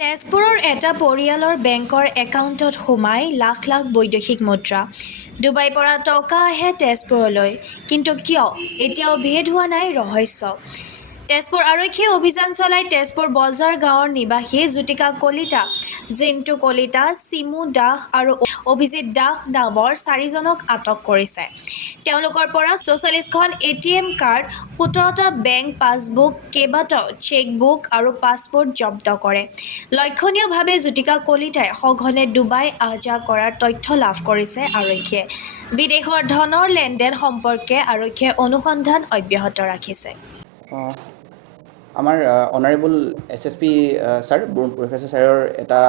তেজপুৰৰ এটা পৰিয়ালৰ বেংকৰ একাউণ্টত সোমাই লাখ লাখ বৈদেশিক মুদ্ৰা। ডুবাইৰ পৰা টকা আহে তেজপুৰলৈ, কিন্তু কিয় এতিয়াও ভেদ হোৱা নাই ৰহস্য। তেজপুৰ আৰক্ষীয়ে অভিযান চলাই তেজপুৰ বজাৰ গাঁৱৰ নিবাসী জ্যোতিকা কলিতা, জিন্তু কলিতা, চিমু দাস আৰু অভিজিত দাস নামৰ 4জনক আটক কৰিছে। তেওঁলোকৰ পৰা 44খন ATM কাৰ্ড, 17টা বেংক পাছবুক, কেইবাটাও চেকবুক আৰু পাছপোৰ্ট জব্দ কৰে। লক্ষণীয়ভাৱে জ্যোতিকা কলিতাই সঘনে ডুবাই আহ-যাহ কৰাৰ তথ্য লাভ কৰিছে আৰক্ষীয়ে। বিদেশৰ ধনৰ লেনদেন সম্পৰ্কে আৰক্ষীয়ে অনুসন্ধান অব্যাহত ৰাখিছে। আমাৰ অনাৰেবল SSP ছাৰ প্ৰফেচৰ ছাৰৰ এটা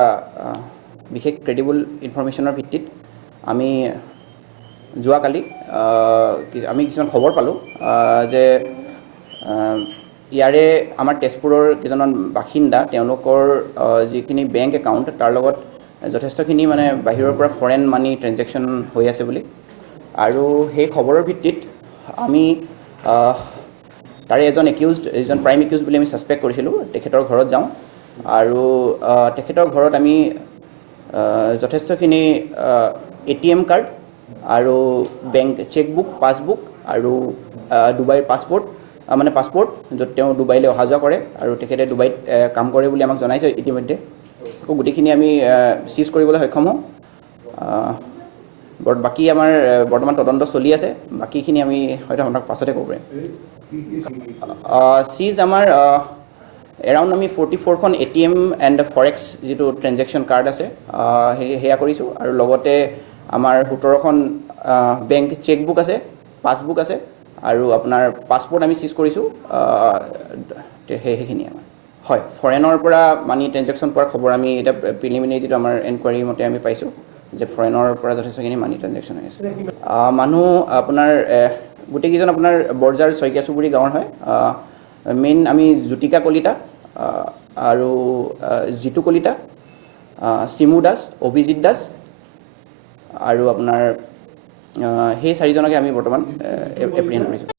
বিশেষ ক্ৰেডিবল ইনফৰমেশ্যনৰ ভিত্তিত আমি যোৱাকালি আমি কিছুমান খবৰ পালোঁ যে ইয়াৰে আমাৰ তেজপুৰৰ কেইজনমান বাসিন্দা তেওঁলোকৰ যিখিনি বেংক একাউণ্ট তাৰ লগত যথেষ্টখিনি মানে বাহিৰৰ পৰা ফৰেন মানি ট্ৰেঞ্জেকশ্যন হৈ আছে বুলি, আৰু সেই খবৰৰ ভিত্তিত আমি তাৰে এজন প্ৰাইম একিউজড বুলি আমি ছাছপেক্ট কৰিছিলোঁ। তেখেতৰ ঘৰত যাওঁ আৰু তেখেতৰ ঘৰত আমি যথেষ্টখিনি ATM কাৰ্ড আৰু বেংক চেকবুক, পাছবুক আৰু ডুবাইৰ পাছপোৰ্ট, য'ত তেওঁ ডুবাইলৈ অহা যোৱা কৰে আৰু তেখেতে ডুবাইত কাম কৰে বুলি আমাক জনাইছে ইতিমধ্যে। গোটেইখিনি আমি চিজ কৰিবলৈ সক্ষম হওঁ। বাকী আমাৰ বৰ্তমান তদন্ত চলি আছে, বাকীখিনি আমি হয়তো আপোনাক পাছতে ক'ব পাৰিম। চিজ আমাৰ এৰাউণ্ড আমি 44খন ATM এণ্ড ফৰেক্স যিটো ট্ৰেঞ্জেকশ্যন কাৰ্ড আছে সেয়া কৰিছোঁ, আৰু লগতে আমাৰ 17খন বেংক চেকবুক আছে, পাছবুক আছে, আৰু আপোনাৰ পাছপোৰ্ট আমি চিজ কৰিছোঁ। সেইখিনি আমাৰ হয়, ফৰেনৰ পৰা মানি ট্ৰেঞ্জেকশ্যন কৰাৰ খবৰ আমি এতিয়া প্ৰিলিমিনেৰী যিটো আমাৰ এনকুৱাৰী মতে আমি পাইছোঁ যে ফৰেনৰ পৰা যথেষ্টখিনি মানি ট্ৰেঞ্জেকশ্যন হৈ আছে। মানুহ আপোনাৰ গোটেইকেইজন আপোনাৰ বৰজাৰ শইকীয়া চুবুৰী গাঁৱৰ হয়। মেইন আমি জ্যোতিকা কলিতা আৰু জিতু কলিতা, চিমু দাস, অভিজিত দাস আৰু আপোনাৰ সেই 4জনকে আমি বৰ্তমান এপ্ৰিহেণ্ড কৰিছোঁ।